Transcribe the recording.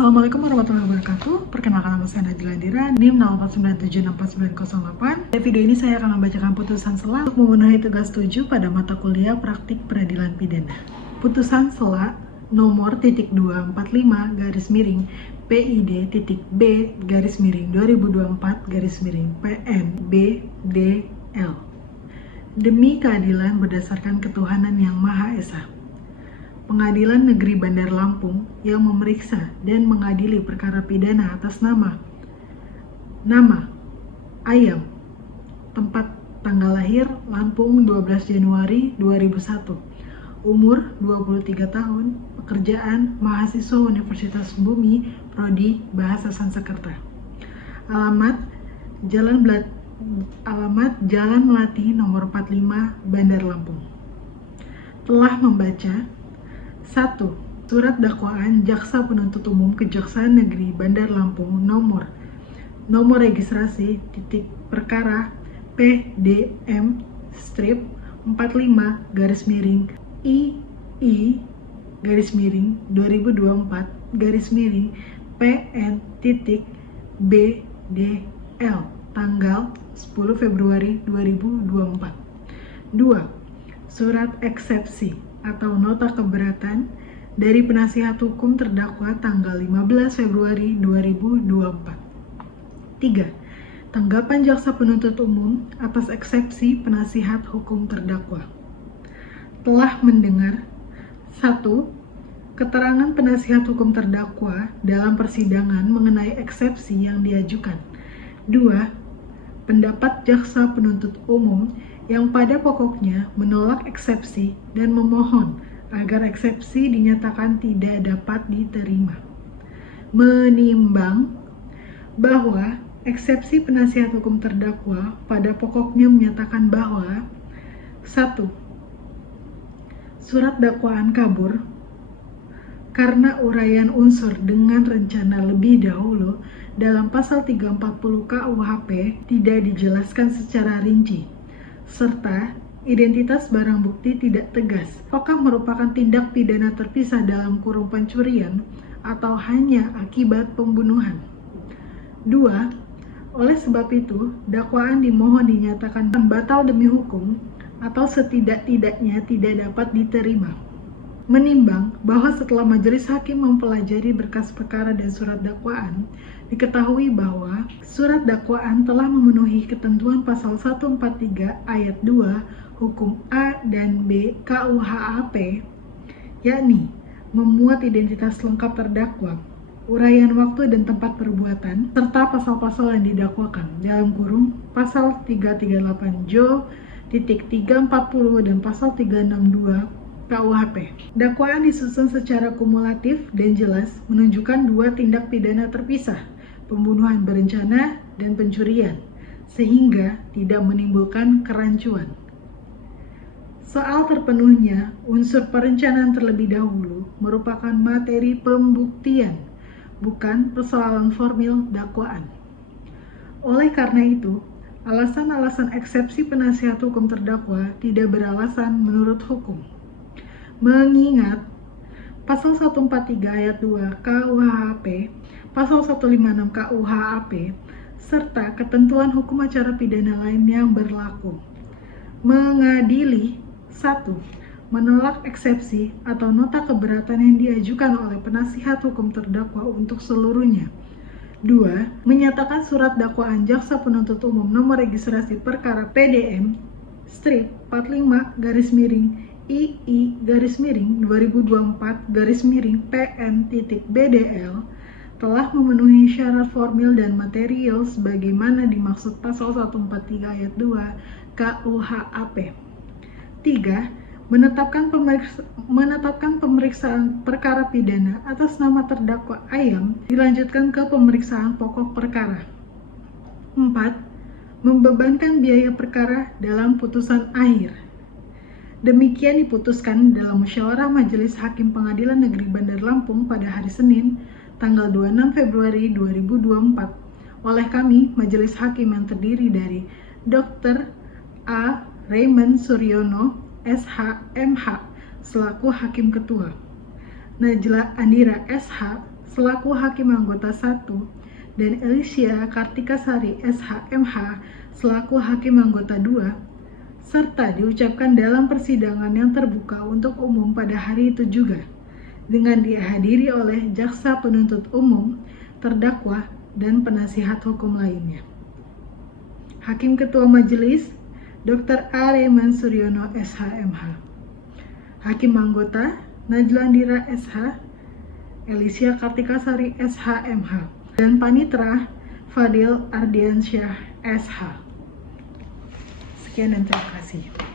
Assalamualaikum warahmatullahi wabarakatuh. Perkenalkan nama saya Najila Andira, NIM 0897649908. Di video ini saya akan membacakan putusan sela untuk memenuhi tugas 7 pada mata kuliah praktik peradilan pidana. Putusan sela nomor .245 garis miring PID B garis miring 2024 garis miring PN BDL. Demi keadilan berdasarkan ketuhanan yang Maha Esa, Pengadilan Negeri Bandar Lampung yang memeriksa dan mengadili perkara pidana atas nama Ayam, tempat tanggal lahir Lampung 12 Januari 2001, umur 23 tahun, pekerjaan mahasiswa Universitas Bumi, Prodi Bahasa Sanskerta. Alamat Jalan Melati nomor 45 Bandar Lampung. Telah membaca 1. Surat dakwaan Jaksa Penuntut Umum Kejaksaan Negeri Bandar Lampung nomor registrasi perkara PDM strip 45 garis miring II garis miring 2024 garis miring PN BDL tanggal 10 Februari 2024. 2. Surat eksepsi atau nota keberatan dari penasihat hukum terdakwa tanggal 15 Februari 2024. 3. Tanggapan jaksa penuntut umum atas eksepsi penasihat hukum terdakwa. Telah mendengar 1. Keterangan penasihat hukum terdakwa dalam persidangan mengenai eksepsi yang diajukan. 2. Pendapat jaksa penuntut umum yang pada pokoknya menolak eksepsi dan memohon agar eksepsi dinyatakan tidak dapat diterima. Menimbang bahwa eksepsi penasihat hukum terdakwa pada pokoknya menyatakan bahwa 1. Surat dakwaan kabur karena uraian unsur dengan rencana lebih dahulu dalam pasal 340 KUHP tidak dijelaskan secara rinci, serta identitas barang bukti tidak tegas, apakah merupakan tindak pidana terpisah dalam kurung pencurian atau hanya akibat pembunuhan. 2. Oleh sebab itu, dakwaan dimohon dinyatakan batal demi hukum atau setidak-tidaknya tidak dapat diterima. Menimbang bahwa setelah majelis hakim mempelajari berkas perkara dan surat dakwaan, diketahui bahwa surat dakwaan telah memenuhi ketentuan pasal 143 ayat 2 hukum A dan B KUHAP, yakni memuat identitas lengkap terdakwa, uraian waktu dan tempat perbuatan, serta pasal-pasal yang didakwakan dalam kurung pasal 338 Jo, 340 dan pasal 362 KUHP. Dakwaan disusun secara kumulatif dan jelas menunjukkan dua tindak pidana terpisah, pembunuhan berencana dan pencurian, sehingga tidak menimbulkan kerancuan. Soal terpenuhnya unsur perencanaan terlebih dahulu merupakan materi pembuktian, bukan persoalan formil dakwaan. Oleh karena itu, alasan-alasan eksepsi penasihat hukum terdakwa tidak beralasan menurut hukum. Mengingat pasal 143 ayat 2 KUHP, pasal 156 KUHP, serta ketentuan hukum acara pidana lain yang berlaku. Mengadili 1. Menolak eksepsi atau nota keberatan yang diajukan oleh penasihat hukum terdakwa untuk seluruhnya. 2. Menyatakan surat dakwaan jaksa penuntut umum nomor registrasi perkara PDM strip 45 garis miring II garis miring 2024 garis miring PN BDL telah memenuhi syarat formil dan material sebagaimana dimaksud pasal 143 ayat 2 KUHP. 3. Menetapkan pemeriksaan perkara pidana atas nama terdakwa Ayam dilanjutkan ke pemeriksaan pokok perkara. 4. Membebankan biaya perkara dalam putusan akhir. Demikian diputuskan dalam musyawarah Majelis Hakim Pengadilan Negeri Bandar Lampung pada hari Senin, tanggal 26 Februari 2024 oleh kami, Majelis Hakim yang terdiri dari Dr. A. Raymond Suryono, SH, MH, selaku Hakim Ketua, Najila Andira, SH, selaku Hakim Anggota 1 dan Alicia Kartikasari SH.MH selaku Hakim Anggota 2, serta diucapkan dalam persidangan yang terbuka untuk umum pada hari itu juga, dengan dihadiri oleh Jaksa Penuntut Umum, terdakwa, dan penasihat hukum lainnya. Hakim Ketua Majelis, Dr. A. Reman Suryono SH.MH. Hakim Anggota, Najla Andira SH, Alicia Kartikasari SH.MH, dan Panitra Fadil Ardiansyah SH. Sekian dan terima kasih.